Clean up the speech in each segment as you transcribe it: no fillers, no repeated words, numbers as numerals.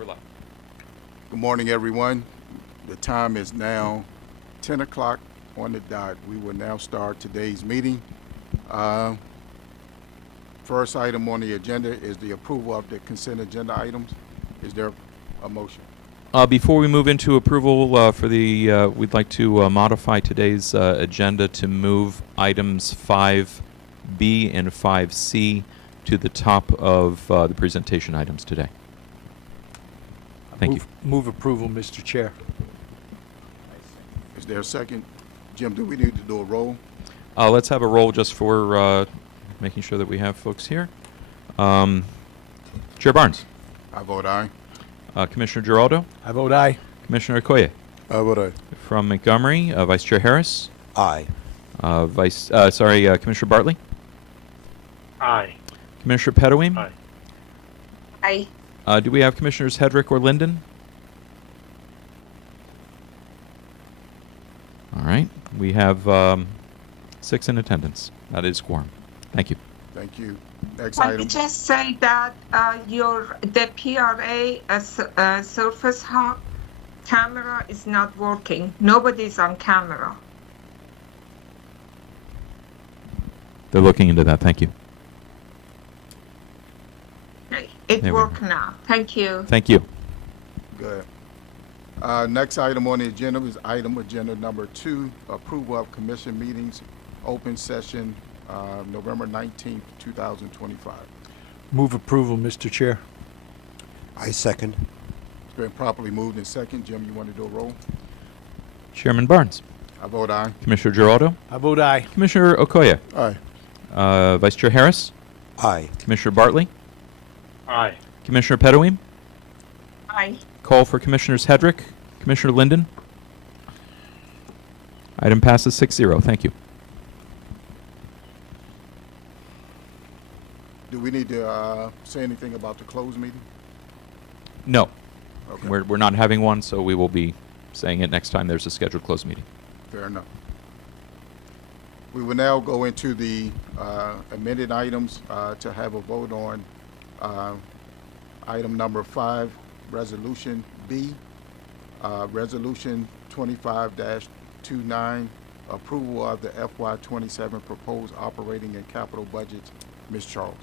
We're live. Good morning, everyone. The time is now 10 o'clock on the dot. We will now start today's meeting. First item on the agenda is the approval of the consent agenda items. Is there a motion? Before we move into approval we'd like to modify today's agenda to move items 5B and 5C to the top of the presentation items today. Thank you. Move approval, Mr. Chair. Is there a second? Jim, do we need to do a roll? Let's have a roll just for making sure that we have folks here. Chair Barnes. I vote aye. Commissioner Giraldo. I vote aye. Commissioner Okoye. I vote aye. From Montgomery, Vice Chair Harris. Aye. Commissioner Bartley. Aye. Commissioner Pettaween. Aye. Aye. Do we have Commissioners Hedrick or Linden? All right. We have 6 in attendance. That is quorum. Thank you. Thank you. Next Can item. you just say that the PRA Surface Hub camera is not working? Nobody's on camera. They're looking into that. Thank you. It There we works now. Thank you. Thank you. Good. Next item on the agenda is item agenda number 2, approval of commission meetings, open session, November 19th, 2025. Move approval, Mr. Chair. I second. It's been properly moved in second. Jim, you want to do a roll? Chairman Barnes. I vote aye. Commissioner Giraldo. I vote aye. Commissioner Okoye. Aye. Vice Chair Harris. Aye. Commissioner Bartley. Aye. Commissioner Pettaween. Aye. Call for Commissioners Hedrick. Commissioner Linden. Item passes 6-0. Thank you. Do we need to say anything about the closed meeting? No. Okay, We're not having one, so we will be saying it next time there's a scheduled closed meeting. fair enough. We will now go into the amended items to have a vote on item number 5, Resolution B, Resolution 25-29, approval of the FY27 proposed operating and capital budgets. Ms. Charles.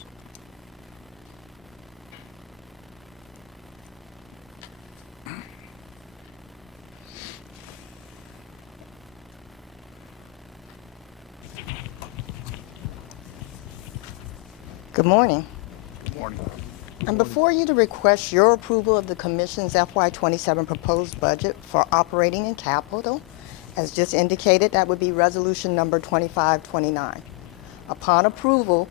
Good morning. Good morning. I'm before you to request your approval of the Commission's FY27 proposed budget for operating and capital. As just indicated, that would be Resolution number 2529. Upon approval,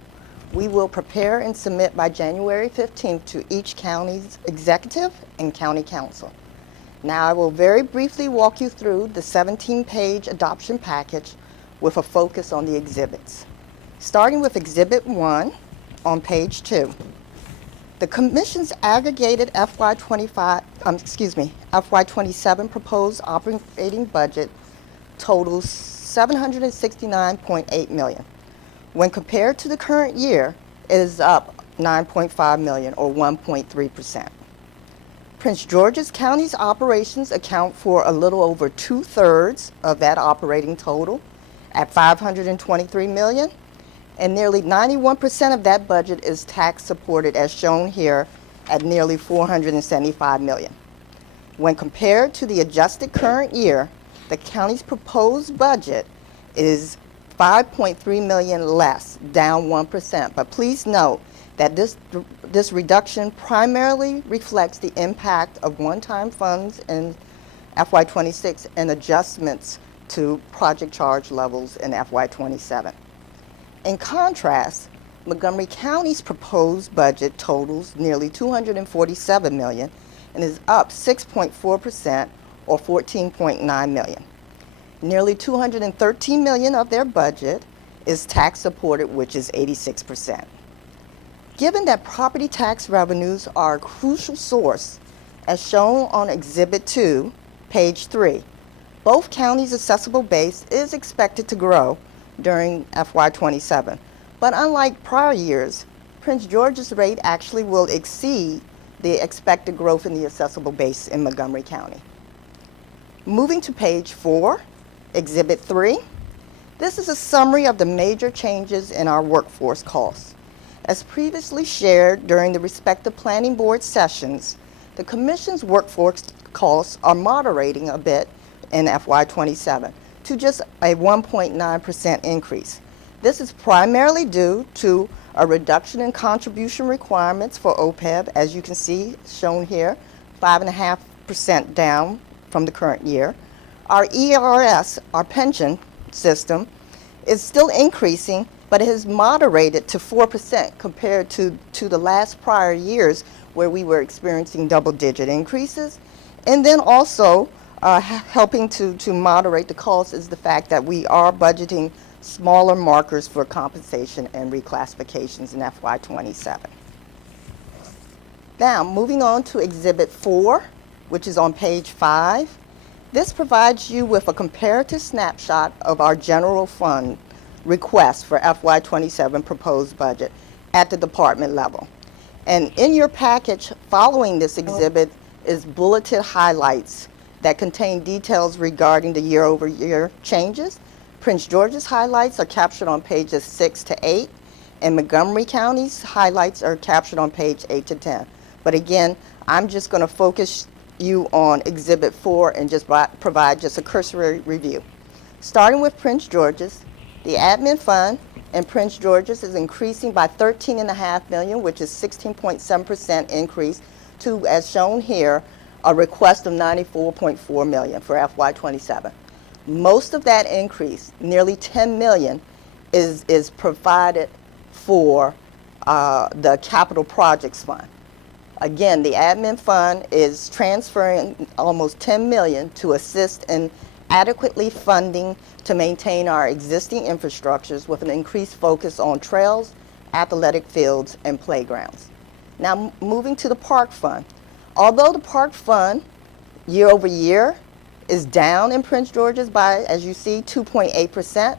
we will prepare and submit by January 15th to each county's executive and county council. Now, I will very briefly walk you through the 17-page adoption package with a focus on the exhibits. Starting with Exhibit 1 on page 2. The Commission's aggregated FY27 proposed operating budget totals $769.8 million. When compared to the current year, it is up $9.5 million or 1.3%. Prince George's County's operations account for a little over 2/3 of that operating total at $523 million. And nearly 91% of that budget is tax supported, as shown here, at nearly $475 million. When compared to the adjusted current year, the county's proposed budget is $5.3 million less, down 1%. But please note that this reduction primarily reflects the impact of one-time funds in FY26 and adjustments to project charge levels in FY27. In contrast, Montgomery County's proposed budget totals nearly $247 million and is up 6.4% or $14.9 million. Nearly $213 million of their budget is tax supported, which is 86%. Given that property tax revenues are a crucial source, as shown on Exhibit 2, page 3, both counties' assessable base is expected to grow during FY27. But unlike prior years, Prince George's rate actually will exceed the expected growth in the assessable base in Montgomery County. Moving to page 4, Exhibit 3. This is a summary of the major changes in our workforce costs. As previously shared during the respective planning board sessions, the Commission's workforce costs are moderating a bit in FY27 to just a 1.9% increase. This is primarily due to a reduction in contribution requirements for OPEB, as you can see shown here, 5.5% down from the current year. Our ERS, our pension system, is still increasing, but it has moderated to 4% compared to the last prior years where we were experiencing double-digit increases. And then also helping to moderate the cost is the fact that we are budgeting smaller markers for compensation and reclassifications in FY27. Now, moving on to Exhibit 4, which is on page 5. This provides you with a comparative snapshot of our general fund request for FY27 proposed budget at the department level. And in your package following this exhibit is bulleted highlights that contain details regarding the year-over-year changes. Prince George's highlights are captured on pages 6 to 8, and Montgomery County's highlights are captured on page 8 to 10. But again, I'm just going to focus you on Exhibit 4 and just provide just a cursory review. Starting with Prince George's, the admin fund in Prince George's is increasing by $13.5 million, which is 16.7% increase to, as shown here, a request of $94.4 million for FY27. Most of that increase, nearly $10 million, is provided for the capital projects fund. Again, the admin fund is transferring almost $10 million to assist in adequately funding to maintain our existing infrastructures with an increased focus on trails, athletic fields, and playgrounds. Now, moving to the park fund. Although the park fund year over year is down in Prince George's by, as you see, 2.8%,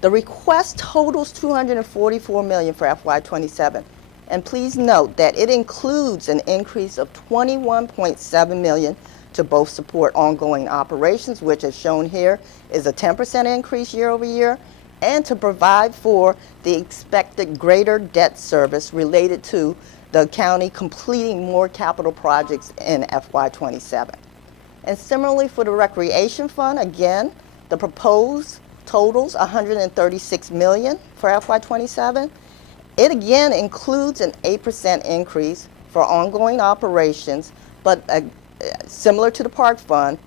the request totals $244 million for FY27. And please note that it includes an increase of $21.7 million to both support ongoing operations, which as shown here is a 10% increase year over year, and to provide for the expected greater debt service related to the county completing more capital projects in FY27. And similarly for the recreation fund, again, the proposed totals $136 million for FY27. It again includes an 8% increase for ongoing operations, but similar to the park fund,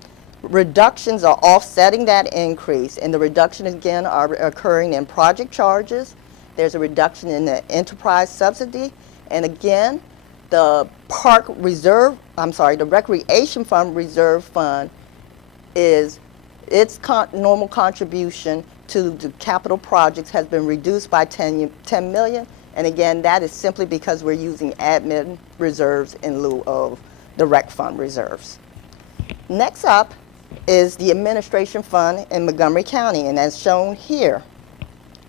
reductions are offsetting that increase, and the reduction again are occurring in project charges. There's a reduction in the enterprise subsidy, and again, the recreation fund reserve fund is its normal contribution to the capital projects has been reduced by $10 million, and again, that is simply because we're using admin reserves in lieu of the rec fund reserves. Next up is the administration fund in Montgomery County, and as shown here,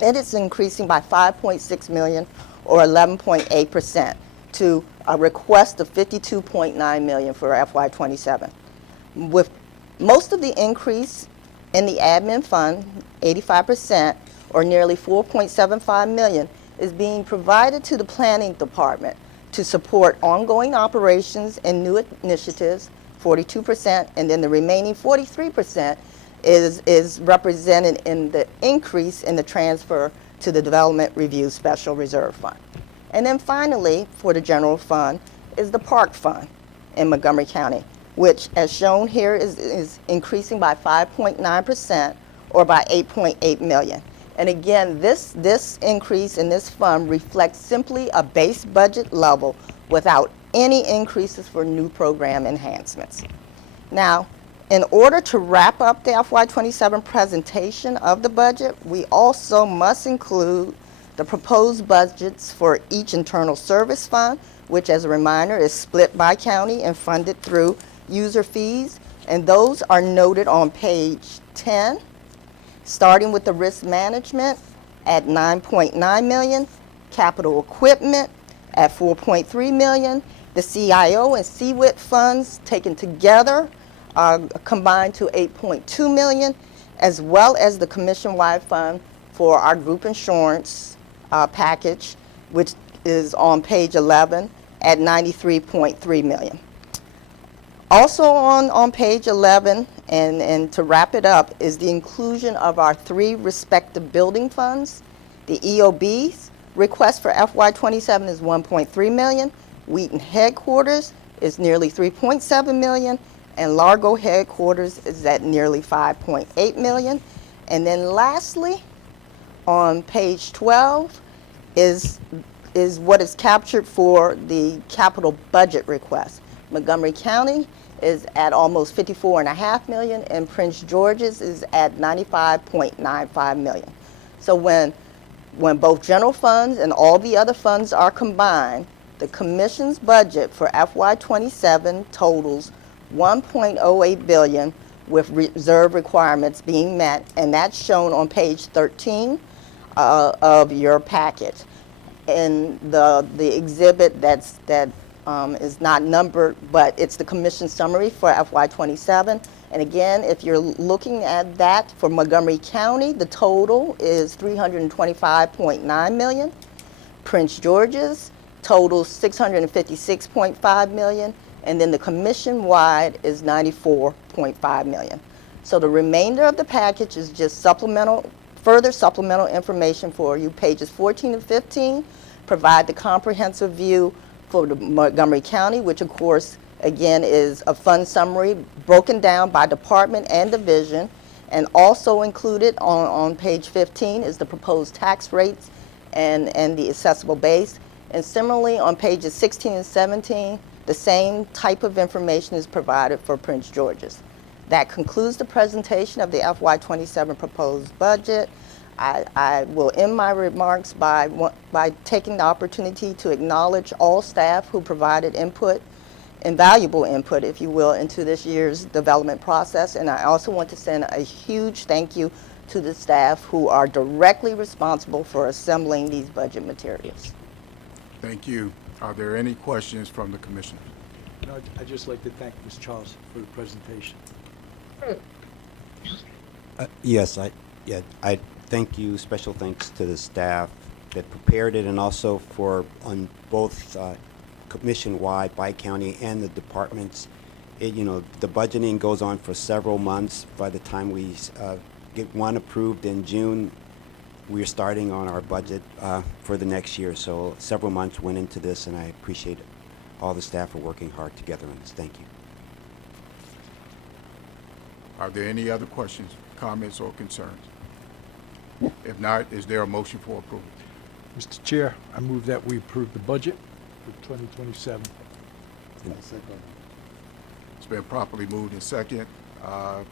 it is increasing by $5.6 million or 11.8% to a request of $52.9 million for FY27. With most of the increase in the admin fund, 85% or nearly $4.75 million, is being provided to the planning department to support ongoing operations and new initiatives, 42%, and then the remaining 43% is represented in the increase in the transfer to the Development Review Special Reserve Fund. And then finally, for the general fund, is the park fund in Montgomery County, which as shown here is increasing by 5.9% or by $8.8 million. And again, this increase in this fund reflects simply a base budget level without any increases for new program enhancements. Now, in order to wrap up the FY27 presentation of the budget, we also must include the proposed budgets for each internal service fund, which as a reminder is split by county and funded through user fees, and those are noted on page 10. Starting with the risk management at $9.9 million, capital equipment at $4.3 million, The CIO and CWIT funds taken together combined to $8.2 million, as well as the commission-wide fund for our group insurance package, which is on page 11 at $93.3 million. Also on page 11, and to wrap it up, is the inclusion of our 3 respective building funds. The EOB's request for FY27 is $1.3 million. Wheaton headquarters is nearly $3.7 million, and Largo headquarters is at nearly $5.8 million. And then lastly, on page 12 is what is captured for the capital budget request. Montgomery County is at almost $54.5 million, and Prince George's is at $95.95 million. So when both general funds and all the other funds are combined, the Commission's budget for FY27 totals $1.08 billion, with reserve requirements being met, and that's shown on page 13 of your packet. In the exhibit that is not numbered, but it's the Commission summary for FY27. And again, if you're looking at that for Montgomery County, the total is $325.9 million. Prince George's totals $656.5 million, and then the commission-wide is $94.5 million. So the remainder of the package is just further supplemental information for you. Pages 14 and 15 provide the comprehensive view for the Montgomery County, which of course, again, is a fund summary broken down by department and division, and also included on page 15 is the proposed tax rates and the assessable base. And similarly, on pages 16 and 17, the same type of information is provided for Prince George's. That concludes the presentation of the FY27 proposed budget. I will end my remarks by taking the opportunity to acknowledge all staff who provided input, invaluable input, if you will, into this year's development process. And I also want to send a huge thank you to the staff who are directly responsible for assembling these budget materials. Thank you. Are there any questions from the Commissioners? No, I'd just like to thank Ms. Charles for the presentation. Yes, I thank you. Special thanks to the staff that prepared it, and also on both commission-wide by county and the departments. The budgeting goes on for several months. By the time we get one approved in June, we're starting on our budget for the next year. So several months went into this, and I appreciate all the staff for working hard together on this. Thank you. Are there any other questions, comments, or concerns? If not, is there a motion for approval? Mr. Chair, I move that we approve the budget for 2027. It's been properly moved in second.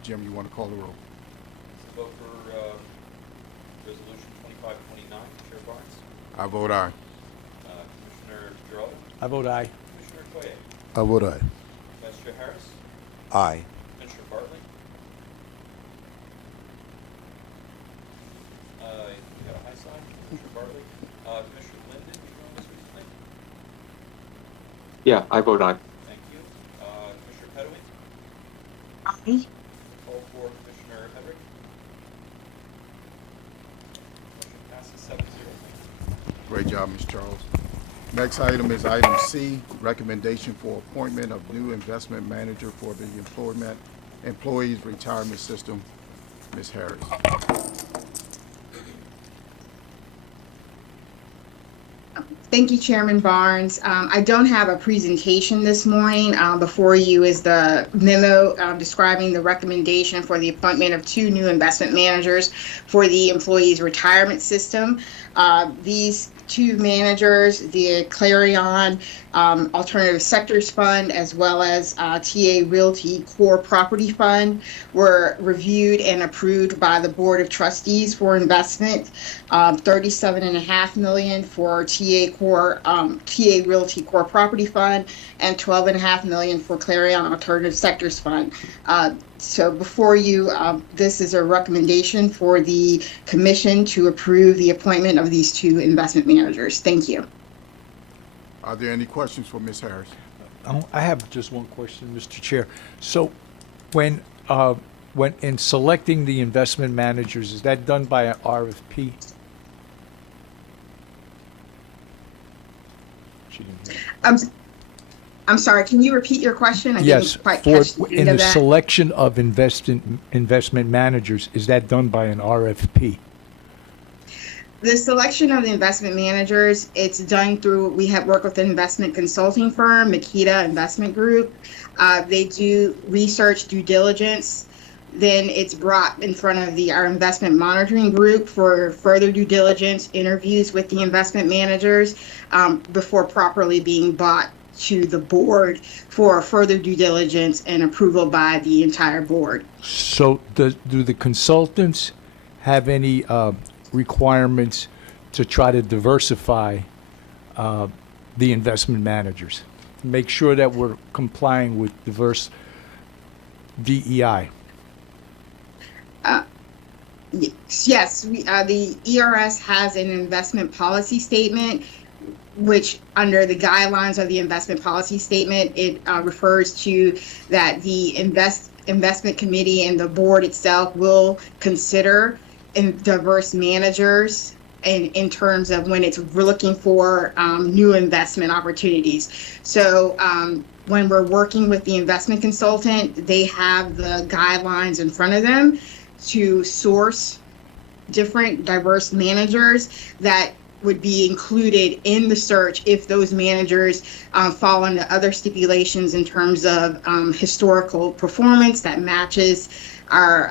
Jim, you want to call the roll? Vote for Resolution 2529, Chair Barnes. I vote aye. Commissioner Geraldo. I vote aye. Commissioner Toye. I vote aye. Vice Chair Harris. Aye. Commissioner Bartley. You got a high sign. Commissioner Bartley. Commissioner Linden, you joined us recently. Yeah, I vote aye. Thank you. Commissioner Pedowing. Aye. Call for Commissioner Hedrick. Motion passes 7-0. Great job, Ms. Charles. Next item is item C, recommendation for appointment of new investment manager for the Employees Retirement System, Ms. Harris. Thank you, Chairman Barnes. I don't have a presentation this morning. Before you is the memo describing the recommendation for the appointment of 2 new investment managers for the Employees Retirement System. These 2 managers, the Clarion Alternative Sectors Fund, as well as TA Realty Core Property Fund, were reviewed and approved by the Board of Trustees for investment. $37.5 million for TA Realty Core Property Fund, and $12.5 million for Clarion Alternative Sectors Fund. So before you, this is a recommendation for the Commission to approve the appointment of these 2 investment managers. Thank you. Are there any questions for Ms. Harris? I have just one question, Mr. Chair. So when in selecting the investment managers, is that done by an RFP? She didn't hear. I'm sorry, can you repeat your question? I Yes, didn't quite for, catch the in end the of that. selection of investment managers, is that done by an RFP? The selection of the investment managers, it's done through, we have worked with an investment consulting firm, Makita Investment Group. They do research due diligence. Then it's brought in front of our investment monitoring group for further due diligence, interviews with the investment managers before properly being brought to the board for further due diligence and approval by the entire board. So do the consultants have any requirements to try to diversify the investment managers? Make sure that we're complying with diverse DEI. Yes, the ERS has an investment policy statement, which under the guidelines of the investment policy statement, it refers to that the investment committee and the board itself will consider diverse managers in terms of when we're looking for new investment opportunities. So when we're working with the investment consultant, they have the guidelines in front of them to source different diverse managers that would be included in the search if those managers fall into other stipulations in terms of historical performance that matches our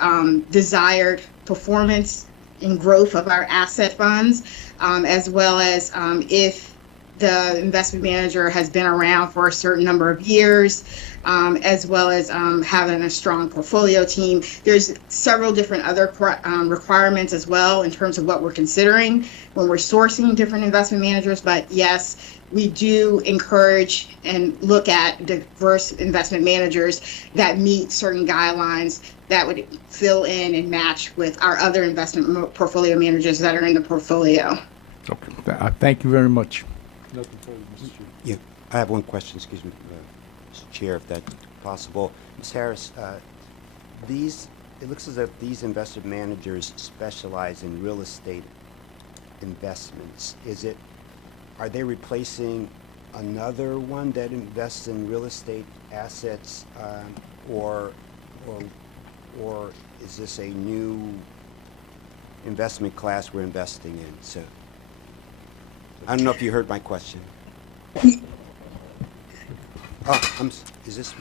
desired performance and growth of our asset funds, as well as if the investment manager has been around for a certain number of years, as well as having a strong portfolio team. There's several different other requirements as well in terms of what we're considering when we're sourcing different investment managers. But yes, we do encourage and look at diverse investment managers that meet certain guidelines that would fill in and match with our other investment portfolio managers that are in the portfolio. Okay. Thank you very much. Nothing further, Mr. Chair. Yeah, I have one question, excuse me, Mr. Chair, if that's possible. Ms. Harris, it looks as if these investment managers specialize in real estate investments. Are they replacing another one that invests in real estate assets, or is this a new investment class we're investing in? So, I don't know if you heard my question. Is this?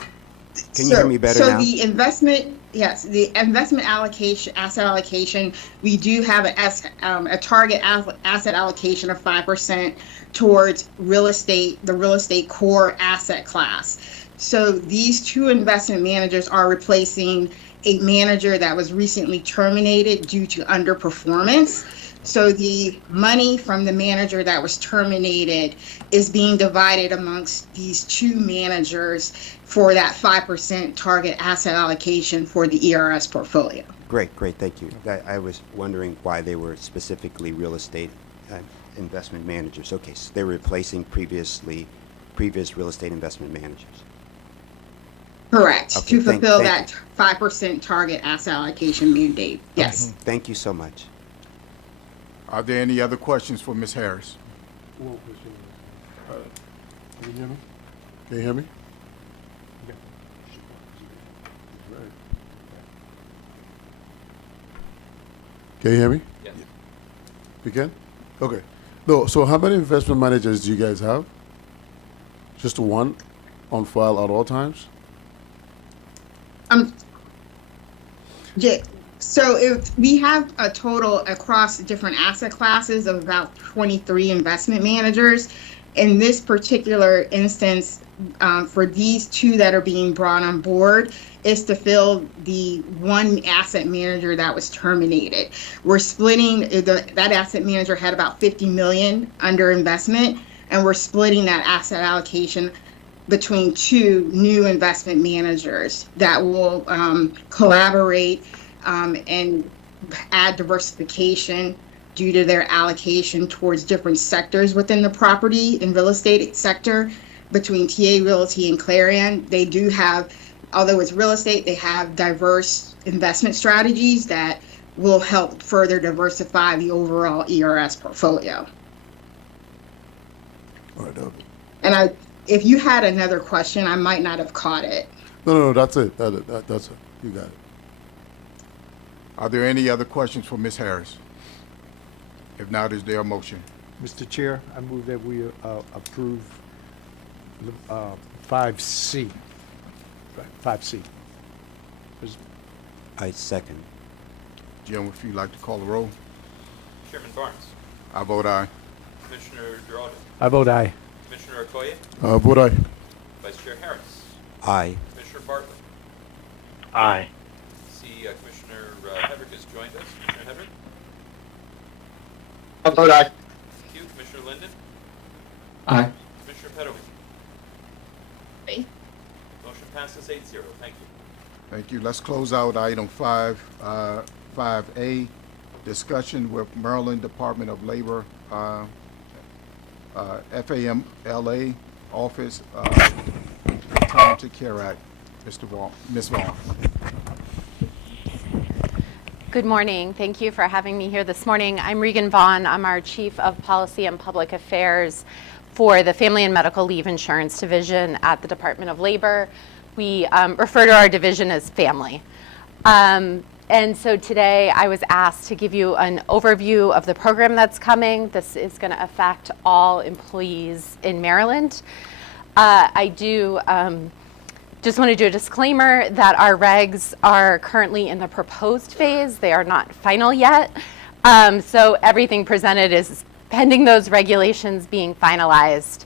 Can you hear me better now? So the investment, yes, the investment allocation, asset allocation, we do have a target asset allocation of 5% towards real estate, the real estate core asset class. So these two investment managers are replacing a manager that was recently terminated due to underperformance. So the money from the manager that was terminated is being divided amongst these two managers for that 5% target asset allocation for the ERS portfolio. Great, thank you. I was wondering why they were specifically real estate investment managers. Okay, so they're replacing previous real estate investment managers. Correct, Okay, to fulfill thank that 5% target asset allocation mandate. Yes. Thank you so much. Are there any other questions for Ms. Harris? Whoa, Can you hear me? Can you hear me? Can you hear me? Yes. You can? Okay. No, so how many investment managers do you guys have? Just one on file at all times? Yeah. So if we have a total across different asset classes of about 23 investment managers. In this particular instance, for these two that are being brought on board, is to fill the one asset manager that was terminated. We're splitting that asset manager had about 50 million under investment, and we're splitting that asset allocation between two new investment managers that will collaborate and add diversification due to their allocation towards different sectors within the property and real estate sector, between TA Realty and Clarion. They do have, although it's real estate, they have diverse investment strategies that will help further diversify the overall ERS portfolio. All right. And if you had another question, I might not have caught it. No, that's it. That's it. You got it. Are there any other questions for Ms. Harris? If not, is there a motion? Mr. Chair, I move that we approve 5C. Right, 5C. I second. Jim, if you'd like to call the roll. Chairman Barnes. I vote aye. Commissioner Geraldo. I vote aye. Commissioner Okoye. Vote aye. Vice Chair Harris. Aye. Commissioner Bartlett. Aye. See Commissioner Hedrick has joined us. Commissioner Hedrick. I vote aye. Thank you. Commissioner Linden. Aye. Commissioner Pettaway. Aye. Motion passes 8-0. Thank you. Thank you. Let's close out item 5A, discussion with Maryland Department of Labor, FAMLA Office, Time to Care Act. Mr. Vaughn, Ms. Vaughn. Good morning. Thank you for having me here this morning. I'm Regan Vaughn. I'm our Chief of Policy and Public Affairs for the Family and Medical Leave Insurance Division at the Department of Labor. We refer to our division as family. And so today I was asked to give you an overview of the program that's coming. This is going to affect all employees in Maryland. I do just want to do a disclaimer that our regs are currently in the proposed phase. They are not final yet. So everything presented is pending those regulations being finalized,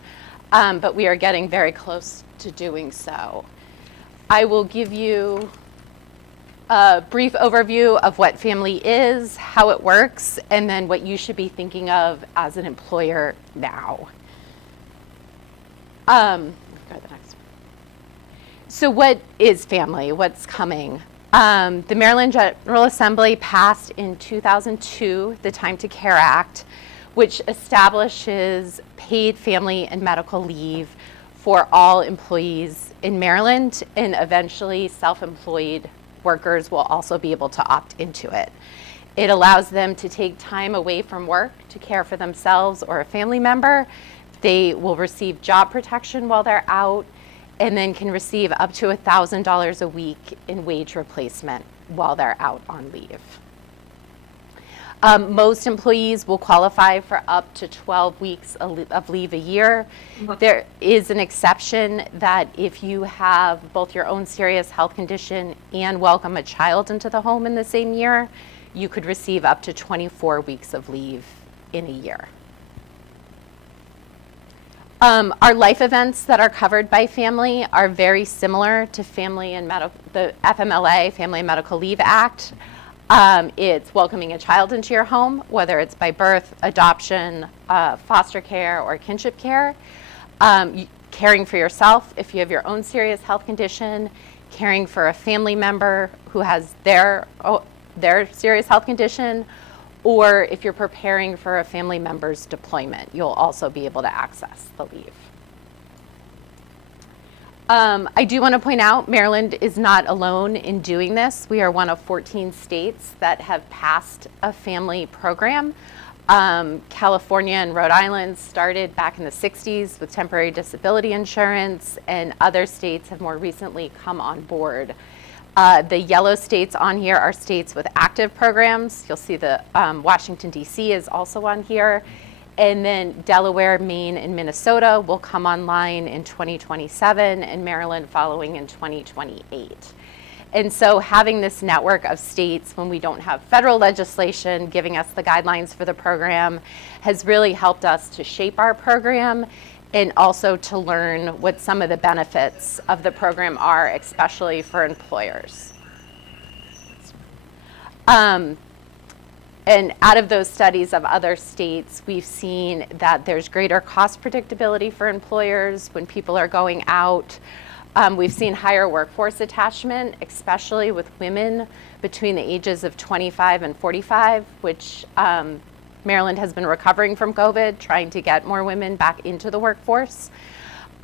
but we are getting very close to doing so. I will give you a brief overview of what family is, how it works, and then what you should be thinking of as an employer now. Go to the next one. So what is family? What's coming? The Maryland General Assembly passed in 2002 the Time to Care Act, which establishes paid family and medical leave for all employees in Maryland, and eventually self-employed workers will also be able to opt into it. It allows them to take time away from work to care for themselves or a family member. They will receive job protection while they're out, and then can receive up to $1,000 a week in wage replacement while they're out on leave. Most employees will qualify for up to 12 weeks of leave a year. There is an exception that if you have both your own serious health condition and welcome a child into the home in the same year, you could receive up to 24 weeks of leave in a year. Our life events that are covered by family are very similar to the FMLA, Family and Medical Leave Act. It's welcoming a child into your home, whether it's by birth, adoption, foster care, or kinship care. Caring for yourself if you have your own serious health condition, caring for a family member who has their serious health condition, or if you're preparing for a family member's deployment, you'll also be able to access the leave. I do want to point out Maryland is not alone in doing this. We are one of 14 states that have passed a family program. California and Rhode Island started back in the 60s with temporary disability insurance, and other states have more recently come on board. The yellow states on here are states with active programs. You'll see the Washington, D.C. is also on here. And then Delaware, Maine, and Minnesota will come online in 2027, and Maryland following in 2028. And so having this network of states when we don't have federal legislation giving us the guidelines for the program has really helped us to shape our program and also to learn what some of the benefits of the program are, especially for employers. And out of those studies of other states, we've seen that there's greater cost predictability for employers when people are going out. We've seen higher workforce attachment, especially with women between the ages of 25 and 45, which Maryland has been recovering from COVID, trying to get more women back into the workforce.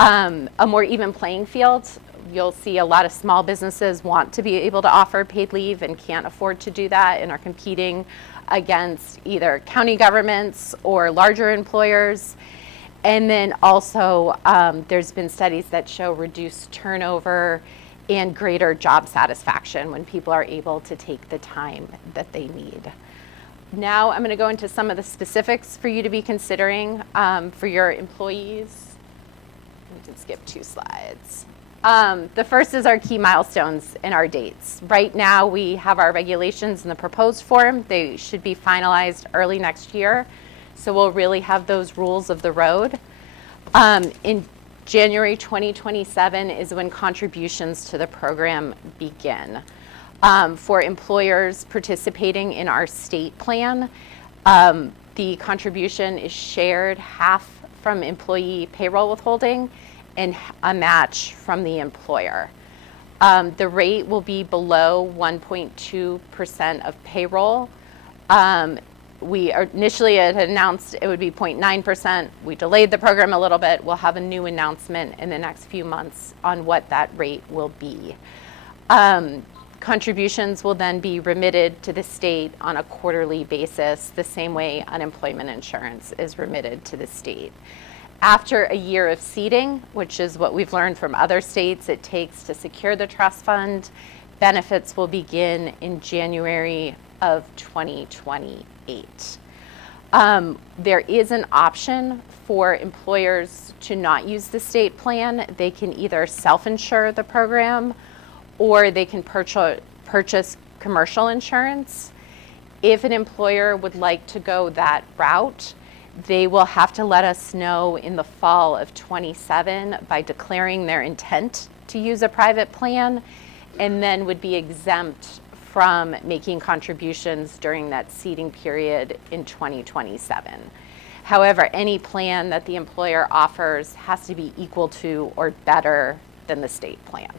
a more even playing field. You'll see a lot of small businesses want to be able to offer paid leave and can't afford to do that and are competing against either county governments or larger employers. And then also, there's been studies that show reduced turnover and greater job satisfaction when people are able to take the time that they need. Now I'm going to go into some of the specifics for you to be considering for your employees. We can skip 2 slides. The first is our key milestones and our dates. Right now we have our regulations in the proposed form. They should be finalized early next year. So we'll really have those rules of the road. In January 2027 is when contributions to the program begin. For employers participating in our state plan, the contribution is shared half from employee payroll withholding and a match from the employer. The rate will be below 1.2% of payroll. We initially had announced it would be 0.9%. We delayed the program a little bit. We'll have a new announcement in the next few months on what that rate will be. Contributions will then be remitted to the state on a quarterly basis, the same way unemployment insurance is remitted to the state. After a year of seeding, which is what we've learned from other states it takes to secure the trust fund, benefits will begin in January of 2028. There is an option for employers to not use the state plan. They can either self-insure the program or they can purchase commercial insurance. If an employer would like to go that route, they will have to let us know in the fall of 27 by declaring their intent to use a private plan, and then would be exempt from making contributions during that seeding period in 2027. However, any plan that the employer offers has to be equal to or better than the state plan.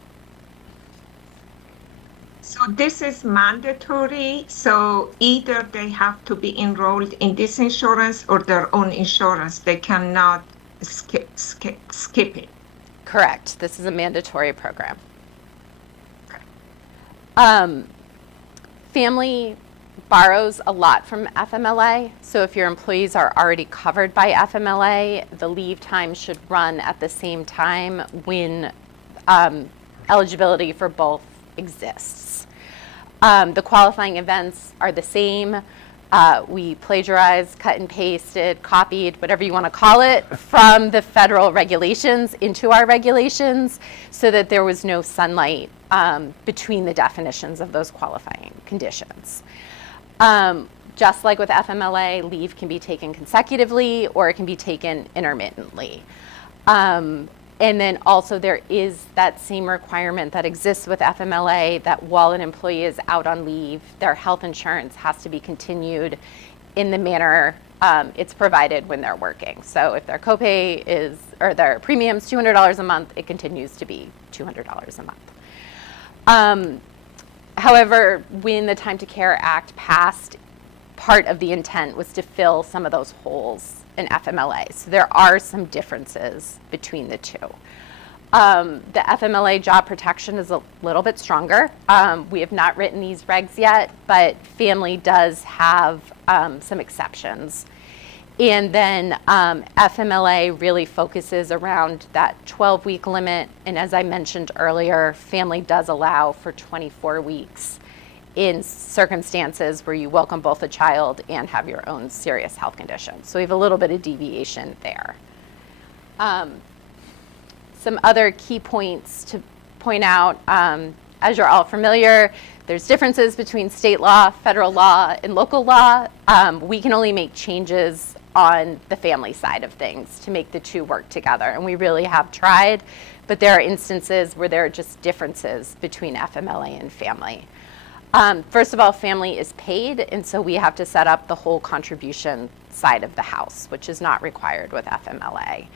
So this is mandatory, so either they have to be enrolled in this insurance or their own insurance. They cannot skip it. Correct. This is a mandatory program. Family borrows a lot from FMLA, so if your employees are already covered by FMLA, the leave time should run at the same time when eligibility for both exists. The qualifying events are the same. We plagiarized, cut and pasted, copied, whatever you want to call it, from the federal regulations into our regulations so that there was no sunlight between the definitions of those qualifying conditions. Just like with FMLA, leave can be taken consecutively or it can be taken intermittently. And then also there is that same requirement that exists with FMLA that while an employee is out on leave, their health insurance has to be continued in the manner it's provided when they're working. So if their copay is, or their premium's $200 a month, it continues to be $200 a month. However, when the Time to Care Act passed, part of the intent was to fill some of those holes in FMLA. So there are some differences between the two. The FMLA job protection is a little bit stronger. We have not written these regs yet, but family does have some exceptions. And then FMLA really focuses around that 12-week limit. And as I mentioned earlier, family does allow for 24 weeks in circumstances where you welcome both a child and have your own serious health condition. So we have a little bit of deviation there. Some other key points to point out, as you're all familiar, there's differences between state law, federal law, and local law. We can only make changes on the family side of things to make the two work together, and we really have tried, but there are instances where there are just differences between FMLA and family. First of all, family is paid, and so we have to set up the whole contribution side of the house, which is not required with FMLA.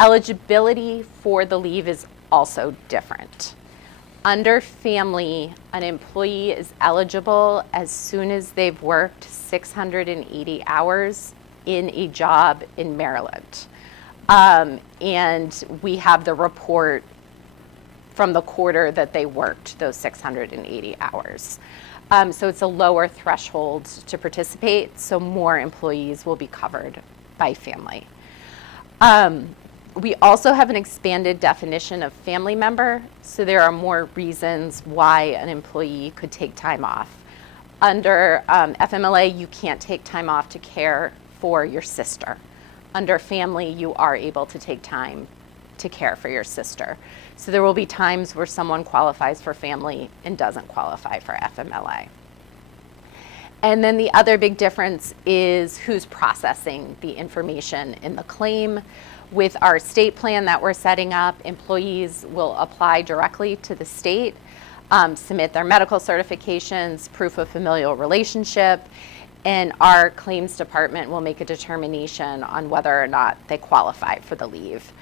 Eligibility for the leave is also different. Under family, an employee is eligible as soon as they've worked 680 hours in a job in Maryland. And we have the report from the quarter that they worked those 680 hours. So it's a lower threshold to participate, so more employees will be covered by family. We also have an expanded definition of family member, so there are more reasons why an employee could take time off. Under FMLA, you can't take time off to care for your sister. Under family, you are able to take time to care for your sister. So there will be times where someone qualifies for family and doesn't qualify for FMLA. And then the other big difference is who's processing the information in the claim. With our state plan that we're setting up, employees will apply directly to the state, submit their medical certifications, proof of familial relationship, and our claims department will make a determination on whether or not they qualify for the leave.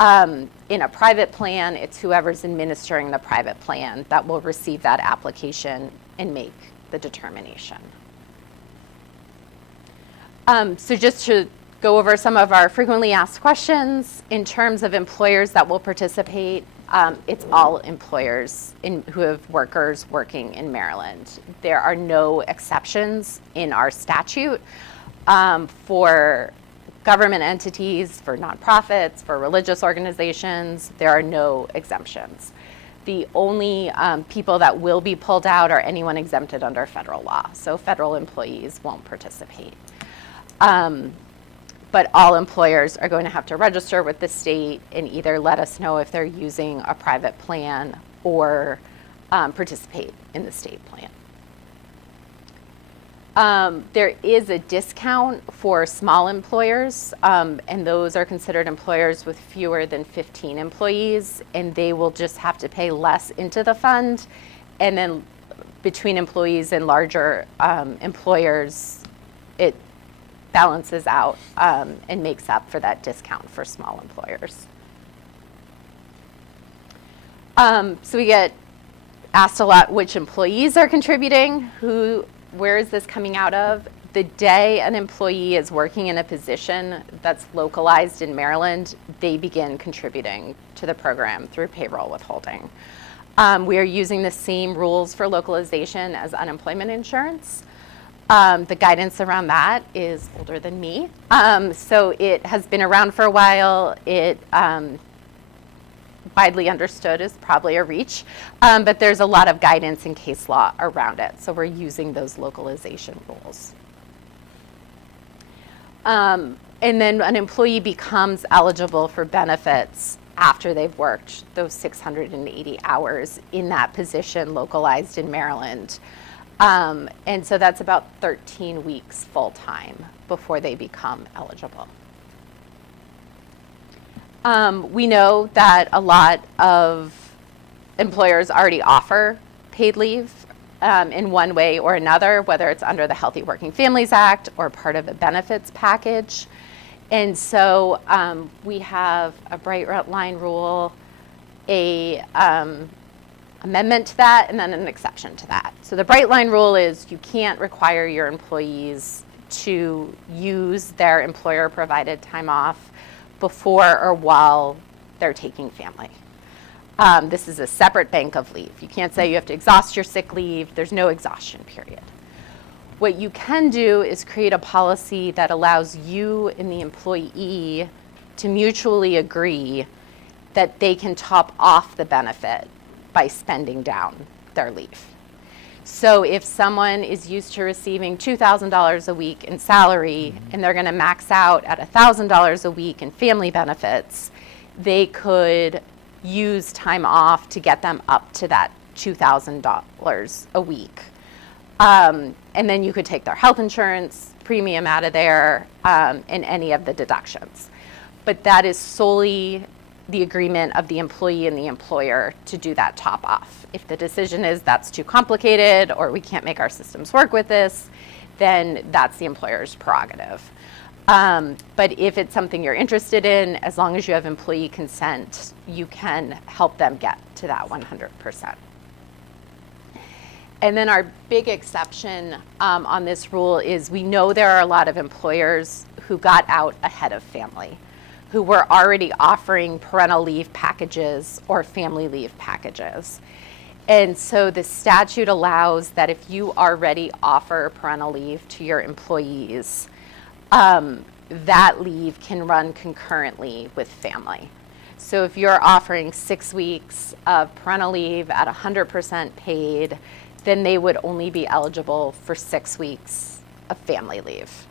In a private plan, it's whoever's administering the private plan that will receive that application and make the determination. So just to go over some of our frequently asked questions, in terms of employers that will participate, it's all employers who have workers working in Maryland. There are no exceptions in our statute for government entities, for nonprofits, for religious organizations. There are no exemptions. The only people that will be pulled out are anyone exempted under federal law. So federal employees won't participate. But all employers are going to have to register with the state and either let us know if they're using a private plan or participate in the state plan. There is a discount for small employers, and those are considered employers with fewer than 15 employees, and they will just have to pay less into the fund. And then between employees and larger employers, it balances out and makes up for that discount for small employers. So we get asked a lot which employees are contributing, where is this coming out of? The day an employee is working in a position that's localized in Maryland, they begin contributing to the program through payroll withholding. We are using the same rules for localization as unemployment insurance. The guidance around that is older than me. So it has been around for a while. It widely understood is probably a reach, but there's a lot of guidance and case law around it. So we're using those localization rules. And then an employee becomes eligible for benefits after they've worked those 680 hours in that position localized in Maryland. And so that's about 13 weeks full-time before they become eligible. We know that a lot of employers already offer paid leave in one way or another, whether it's under the Healthy Working Families Act or part of a benefits package. And so we have a bright line rule, a amendment to that, and then an exception to that. So the bright line rule is you can't require your employees to use their employer provided time off before or while they're taking family. This is a separate bank of leave. You can't say you have to exhaust your sick leave. There's no exhaustion period. What you can do is create a policy that allows you and the employee to mutually agree that they can top off the benefit by spending down their leave. So if someone is used to receiving $2,000 a week in salary and they're going to max out at $1,000 a week in family benefits, they could use time off to get them up to that $2,000 a week. And then you could take their health insurance premium out of there and any of the deductions. But that is solely the agreement of the employee and the employer to do that top off. If the decision is that's too complicated or we can't make our systems work with this, then that's the employer's prerogative. But if it's something you're interested in, as long as you have employee consent, you can help them get to that 100%. And then our big exception on this rule is we know there are a lot of employers who got out ahead of family, who were already offering parental leave packages or family leave packages. And so the statute allows that if you already offer parental leave to your employees, that leave can run concurrently with family. So if you're offering 6 weeks of parental leave at 100% paid, then they would only be eligible for 6 weeks of family leave.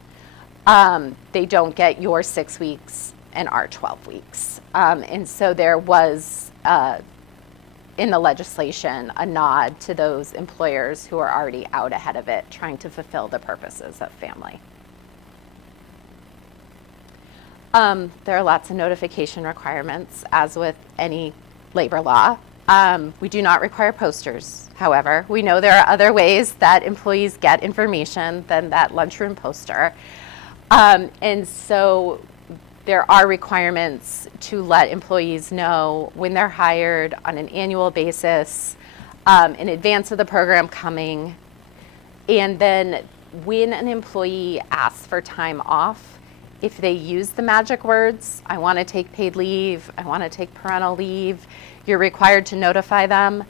They don't get your 6 weeks and our 12 weeks. And so there was, in the legislation, a nod to those employers who are already out ahead of it, trying to fulfill the purposes of family. There are lots of notification requirements, as with any labor law. We do not require posters, however. We know there are other ways that employees get information than that lunchroom poster. And so there are requirements to let employees know when they're hired on an annual basis, in advance of the program coming. And then when an employee asks for time off, if they use the magic words, I want to take paid leave, I want to take parental leave, you're required to notify them.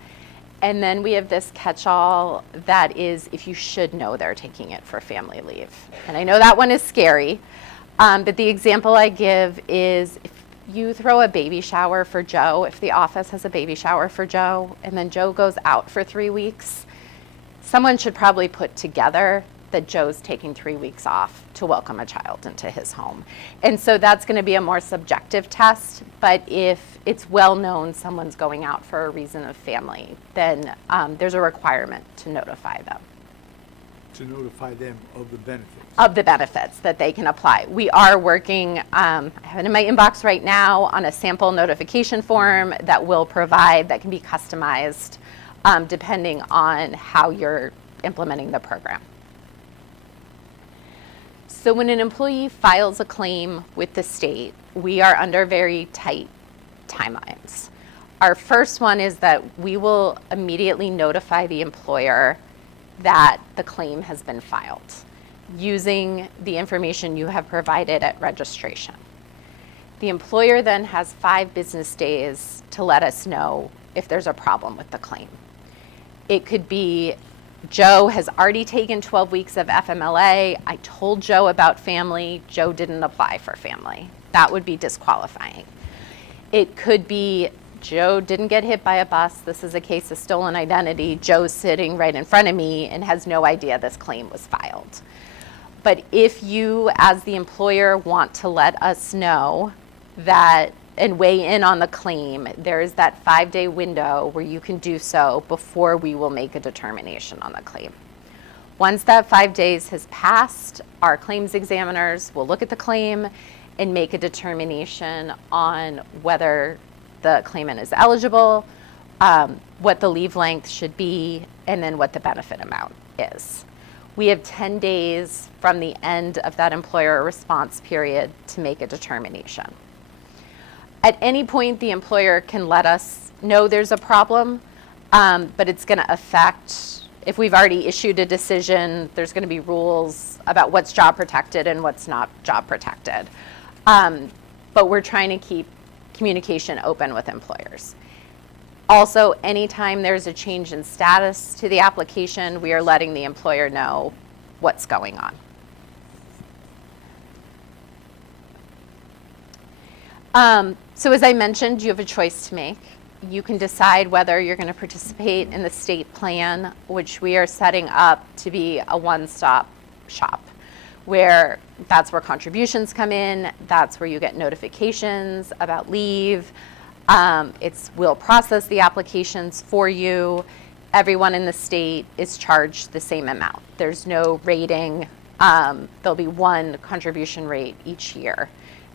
And then we have this catch-all that is if you should know they're taking it for family leave. And I know that one is scary, but the example I give is if you throw a baby shower for Joe, if the office has a baby shower for Joe, and then Joe goes out for 3 weeks, someone should probably put together that Joe's taking 3 weeks off to welcome a child into his home. And so that's going to be a more subjective test, but if it's well known someone's going out for a reason of family, then there's a requirement to notify them. To notify them of the benefits. Of the benefits that they can apply. We are working, I have it in my inbox right now, on a sample notification form that will provide, that can be customized depending on how you're implementing the program. So when an employee files a claim with the state, we are under very tight timelines. Our first one is that we will immediately notify the employer that the claim has been filed using the information you have provided at registration. The employer then has 5 business days to let us know if there's a problem with the claim. It could be Joe has already taken 12 weeks of FMLA. I told Joe about family. Joe didn't apply for family. That would be disqualifying. It could be Joe didn't get hit by a bus. This is a case of stolen identity. Joe's sitting right in front of me and has no idea this claim was filed. But if you, as the employer, want to let us know that and weigh in on the claim, there is that 5-day window where you can do so before we will make a determination on the claim. Once that 5 days has passed, our claims examiners will look at the claim and make a determination on whether the claimant is eligible, what the leave length should be, and then what the benefit amount is. We have 10 days from the end of that employer response period to make a determination. At any point, the employer can let us know there's a problem, but it's going to affect, if we've already issued a decision, there's going to be rules about what's job protected and what's not job protected. But we're trying to keep communication open with employers. Also, anytime there's a change in status to the application, we are letting the employer know what's going on. So as I mentioned, you have a choice to make. You can decide whether you're going to participate in the state plan, which we are setting up to be a one-stop shop, where that's where contributions come in, that's where you get notifications about leave. We'll process the applications for you. Everyone in the state is charged the same amount. There's no rating. There'll be one contribution rate each year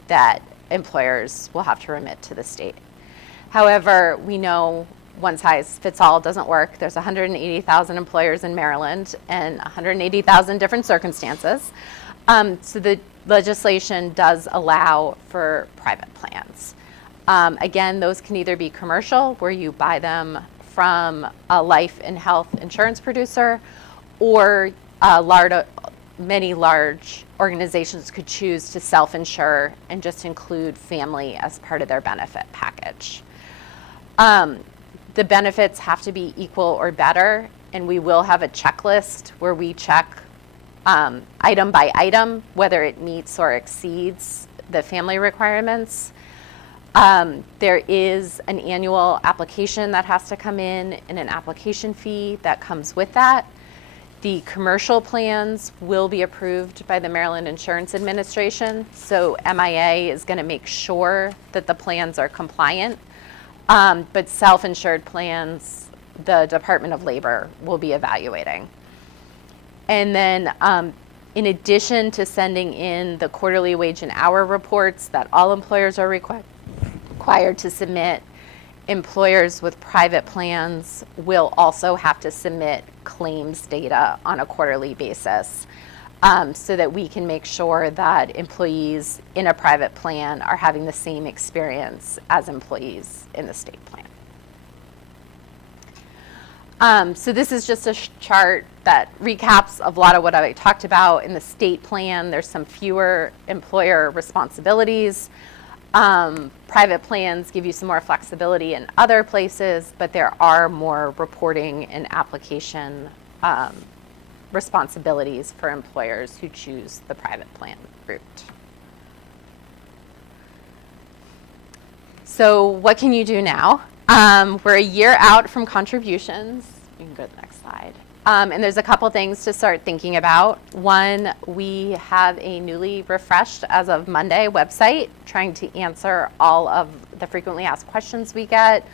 that employers will have to remit to the state. However, we know one size fits all doesn't work. There's 180,000 employers in Maryland and 180,000 different circumstances. So the legislation does allow for private plans. Again, those can either be commercial, where you buy them from a life and health insurance producer, or many large organizations could choose to self-insure and just include family as part of their benefit package. The benefits have to be equal or better, and we will have a checklist where we check item by item whether it meets or exceeds the family requirements. There is an annual application that has to come in and an application fee that comes with that. The commercial plans will be approved by the Maryland Insurance Administration, so MIA is going to make sure that the plans are compliant. But self-insured plans, the Department of Labor will be evaluating. And then in addition to sending in the quarterly wage and hour reports that all employers are required to submit, employers with private plans will also have to submit claims data on a quarterly basis, so that we can make sure that employees in a private plan are having the same experience as employees in the state plan. So this is just a chart that recaps a lot of what I talked about in the state plan. There's some fewer employer responsibilities. Private plans give you some more flexibility in other places, but there are more reporting and application responsibilities for employers who choose the private plan route. So what can you do now? We're a year out from contributions. You can go to the next slide. And there's a couple things to start thinking about. One, we have a newly refreshed, as of Monday, website trying to answer all of the frequently asked questions we get.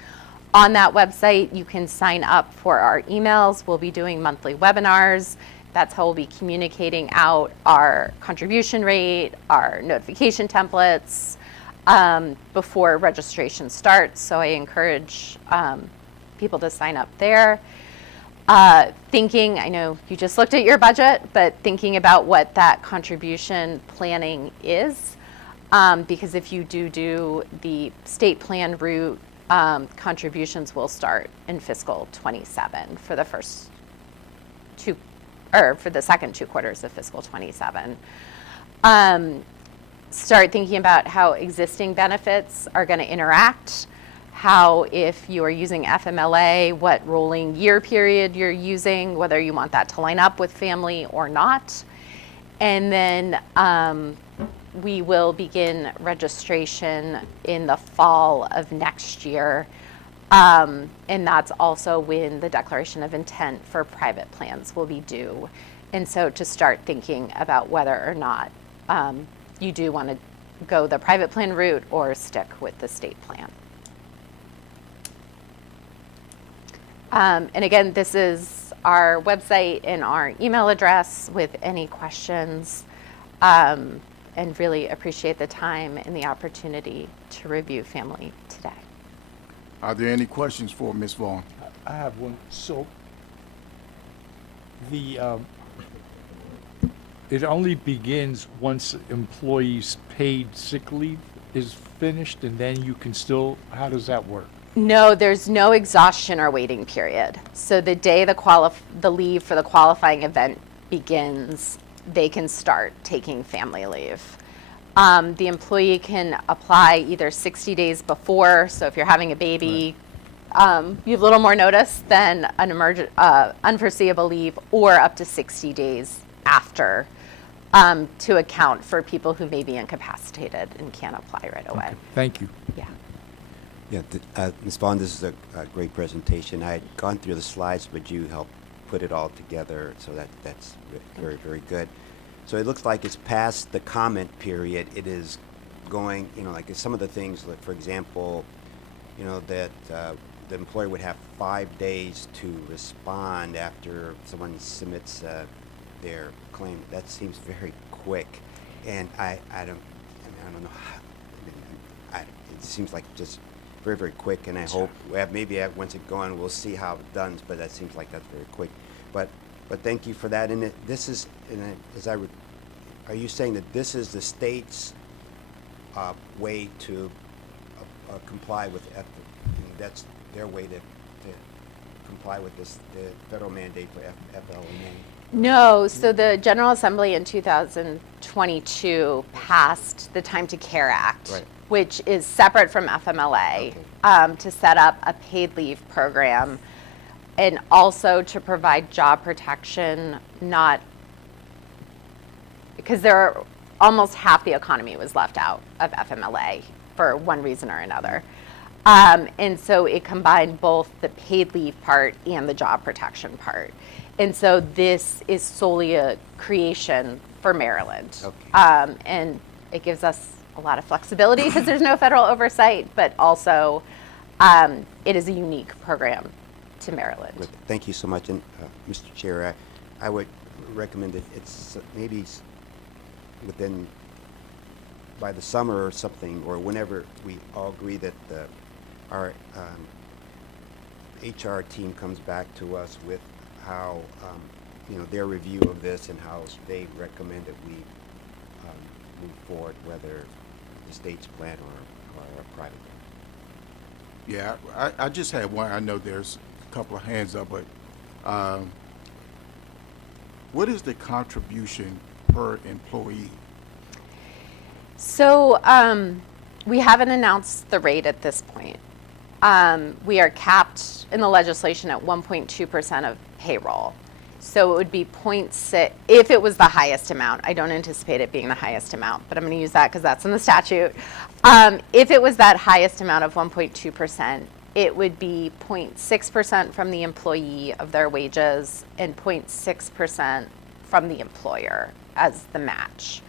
On that website, you can sign up for our emails. We'll be doing monthly webinars. That's how we'll be communicating out our contribution rate, our notification templates before registration starts. So I encourage people to sign up there. Thinking, I know you just looked at your budget, but thinking about what that contribution planning is, because if you do the state plan route, contributions will start in fiscal 27 for the first two, or for the second 2 quarters of fiscal 27. Start thinking about how existing benefits are going to interact, how if you are using FMLA, what rolling year period you're using, whether you want that to line up with family or not. And then we will begin registration in the fall of next year. And that's also when the declaration of intent for private plans will be due. And so to start thinking about whether or not you do want to go the private plan route or stick with the state plan. And again, this is our website and our email address with any questions. And really appreciate the time and the opportunity to review family today. Are there any questions for Ms. Vaughn? I have one. So the it only begins once employees' paid sick leave is finished, and then you can still, how does that work? No, there's no exhaustion or waiting period. So the day the leave for the qualifying event begins, they can start taking family leave. The employee can apply either 60 days before, so if you're having a baby, you have a little more notice than an unforeseeable leave, or up to 60 days after, to account for people who may be incapacitated and can't apply right away. Okay. Thank you. Yeah. Yeah, Ms. Vaughn, this is a great presentation. I had gone through the slides, but you helped put it all together, so that's very, very good. So it looks like it's past the comment period. It is going, like some of the things, like for example, that the employer would have 5 days to respond after someone submits their claim. That seems very quick, and I don't know. It seems like just very, very quick, and I hope maybe once it going, we'll see how it does. But that seems like that's very quick. But thank you for that. And this is, are you saying that this is the state's way to comply with that's their way to comply with the federal mandate for FLMA? No, so the General Assembly in 2022 passed the Time to Care Act, Right. which is separate from FMLA, to set up a paid leave program and also to provide job protection, not because almost half the economy was left out of FMLA for one reason or another. And so it combined both the paid leave part and the job protection part. And so this is solely a creation for Maryland. Okay. And it gives us a lot of flexibility because there's no federal oversight, but also it is a unique program to Maryland. Good. Thank you so much. And Mr. Chair, I would recommend that it's maybe within, by the summer or something, or whenever we all agree that our HR team comes back to us with how, their review of this and how they recommend that we move forward, whether the state's plan or a private plan. Yeah, I just had one. I know there's a couple of hands up, but what is the contribution per employee? So we haven't announced the rate at this point. We are capped in the legislation at 1.2% of payroll. So it would be 0.6 if it was the highest amount. I don't anticipate it being the highest amount, but I'm going to use that because that's in the statute. If it was that highest amount of 1.2%, it would be 0.6% from the employee of their wages and 0.6% from the employer as the match,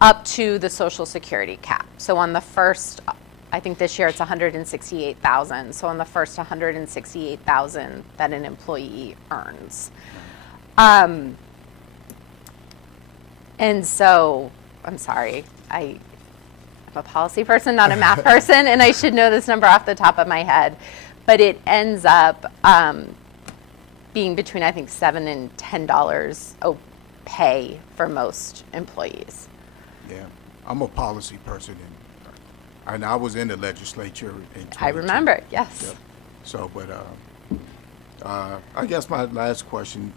up to the Social Security cap. So on the first, I think this year it's 168,000. So on the first 168,000 that an employee earns. And so, I'm sorry, I'm a policy person, not a math person, and I should know this number off the top of my head. But it ends up being between, I think, $7 and $10 pay for most employees. Yeah, I'm a policy person, and I was in the legislature in 22. I remember, yes. Yep. So, but I guess my last question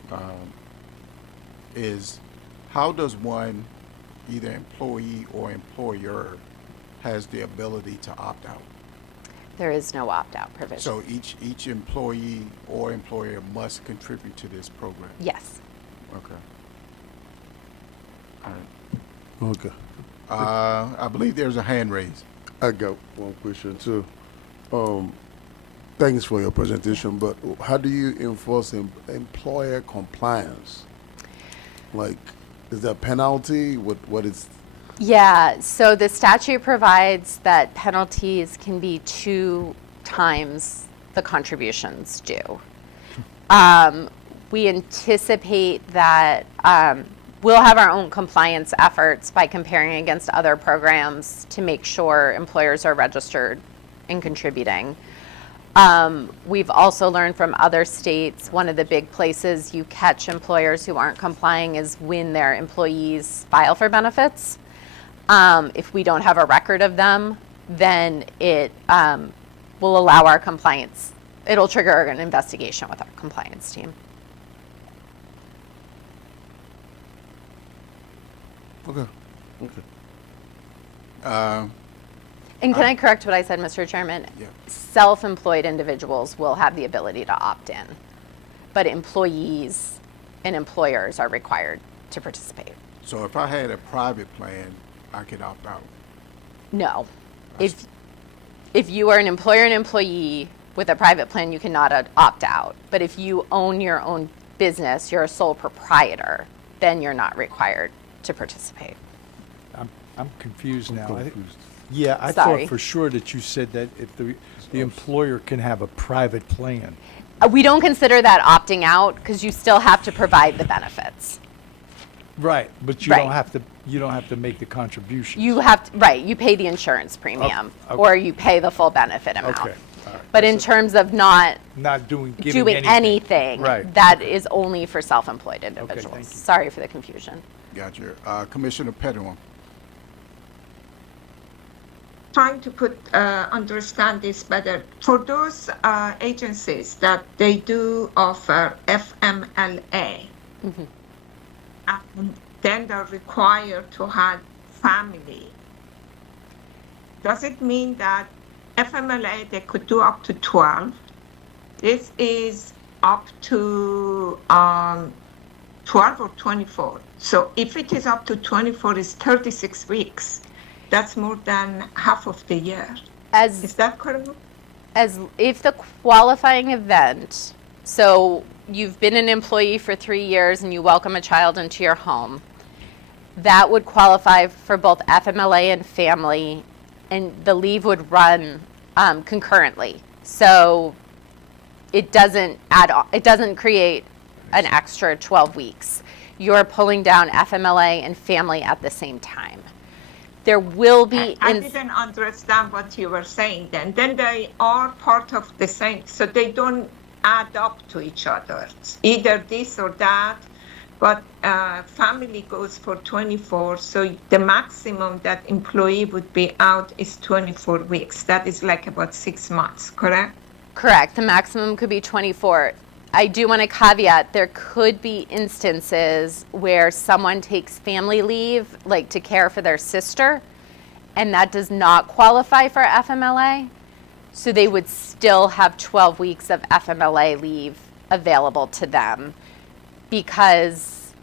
is, how does one, either employee or employer, has the ability to opt out? There is no opt-out provision. So each employee or employer must contribute to this program? Yes. Okay. All right. Okay. I believe there's a hand raised. I got one question too. Thanks for your presentation, but how do you enforce employer compliance? Like, is there a penalty? What is? Yeah, so the statute provides that penalties can be 2 times the contributions due. We anticipate that we'll have our own compliance efforts by comparing against other programs to make sure employers are registered and contributing. We've also learned from other states, one of the big places you catch employers who aren't complying is when their employees file for benefits. If we don't have a record of them, then it will allow our compliance. It'll trigger an investigation with our compliance team. Okay. Okay. And can I correct what I said, Mr. Chairman? Yeah. Self-employed individuals will have the ability to opt in, but employees and employers are required to participate. So if I had a private plan, I could opt out. No. If you are an employer and employee with a private plan, you cannot opt out. But if you own your own business, you're a sole proprietor, then you're not required to participate. I'm confused now. Confused. Yeah, I Sorry. thought for sure that you said that if the employer can have a private plan. We don't consider that opting out because you still have to provide the benefits. Right, but Right. you don't have to make the contribution. You have to, right, you pay the insurance premium okay. or you pay the full benefit amount. Okay, all right. But in terms of not Not giving doing anything, Right. that is only for self-employed individuals. thank you. Sorry for the confusion. Gotcha. Commissioner Pettigrew. Trying to understand this better. For those agencies that they do offer FMLA, And then they're required to have family. Does it mean that FMLA, they could do up to 12? This is up to 12 or 24. So if it is up to 24, it's 36 weeks. That's more than half of the year. Is that correct? As if the qualifying event, so you've been an employee for 3 years and you welcome a child into your home, that would qualify for both FMLA and family, and the leave would run concurrently. So it doesn't create an extra 12 weeks. You're pulling down FMLA and family at the same time. There will be. I didn't understand what you were saying then. Then they are part of the same, so they don't add up to each other. It's either this or that, but family goes for 24, so the maximum that employee would be out is 24 weeks. That is like about 6 months, correct? Correct. The maximum could be 24. I do want to caveat, there could be instances where someone takes family leave, like to care for their sister, and that does not qualify for FMLA. So they would still have 12 weeks of FMLA leave available to them because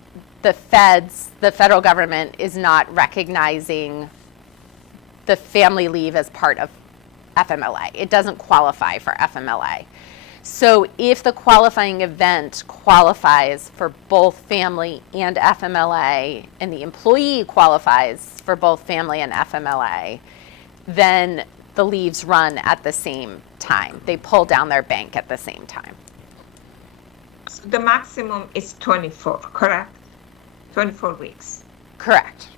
the federal government is not recognizing the family leave as part of FMLA. It doesn't qualify for FMLA. So if the qualifying event qualifies for both family and FMLA, and the employee qualifies for both family and FMLA, then the leaves run at the same time. They pull down their bank at the same time. So the maximum is 24, correct? 24 weeks. Correct.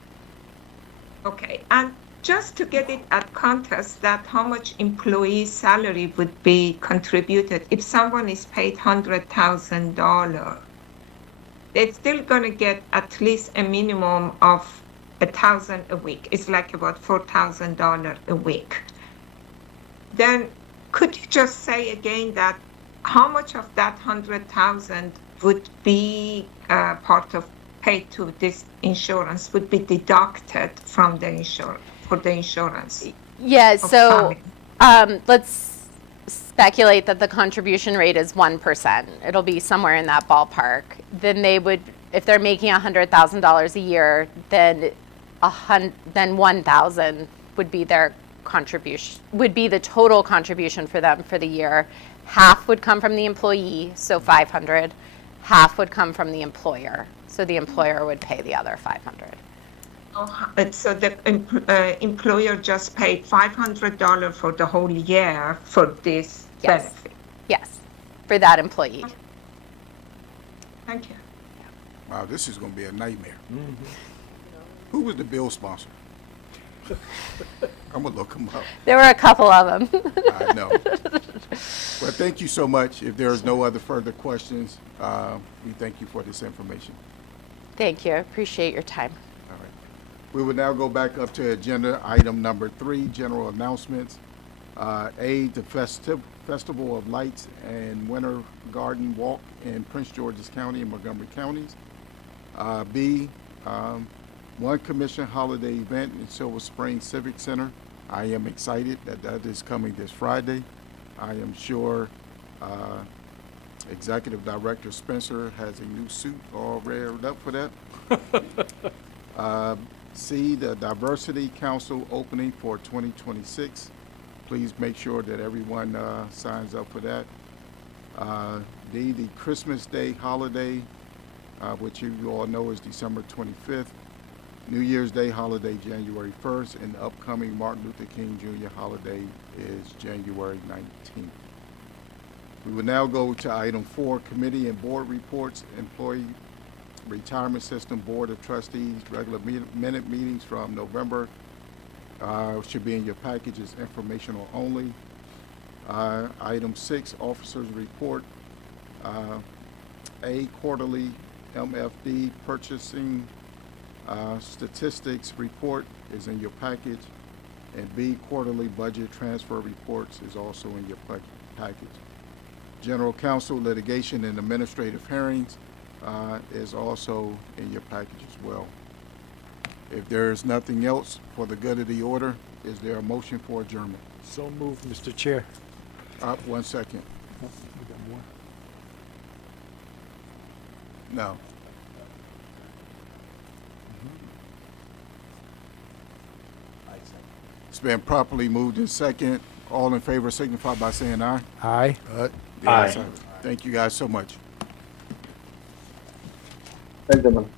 Okay, and just to get it at context, that how much employee salary would be contributed if someone is paid $100,000, they're still going to get at least a minimum of $1,000 a week. It's like about $4,000 a week. Then could you just say again that how much of that 100,000 would be part of paid to this insurance would be deducted from the insurance? For the insurance. Yeah, so let's speculate that the contribution rate is 1%. It'll be somewhere in that ballpark. Then they would, if they're making $100,000 a year, then $1,000 would be their contribution, would be the total contribution for them for the year. Half would come from the employee, so $500. Half would come from the employer, so the employer would pay the other $500. So the employer just paid $500 for the whole year for this benefit? Yes, for that employee. Thank you. Wow, this is going to be a nightmare. Who was the bill sponsor? I'm going to look him up. There were a couple of them. I know. Well, thank you so much. If there's no other further questions, we thank you for this information. Thank you. I appreciate your time. All right. We will now go back up to agenda item number 3, general announcements. A, the Festival of Lights and Winter Garden Walk in Prince George's County and Montgomery counties. B, one commission holiday event in Silver Spring Civic Center. I am excited that is coming this Friday. I am sure Executive Director Spencer has a new suit all reared up for that. C, the Diversity Council opening for 2026. Please make sure that everyone signs up for that. D, the Christmas Day holiday, which you all know is December 25th. New Year's Day holiday, January 1st, and the upcoming Martin Luther King Jr. holiday is January 19th. We will now go to item 4, committee and board reports, Employee Retirement System Board of Trustees, regular minute meetings from November. Should be in your packages, informational only. Item 6, officers report. A, quarterly MFD purchasing statistics report is in your package, and B, quarterly budget transfer reports is also in your package. General counsel, litigation, and administrative hearings. is also in your package as well. If there is nothing else for the good of the order, is there a motion for adjournment? So moved, Mr. Chair. 1 second. Oh, we got more? No. It's been properly moved in second. All in favor signify by saying aye. Aye. The ayes have it. Thank you guys so much. Thank you, man.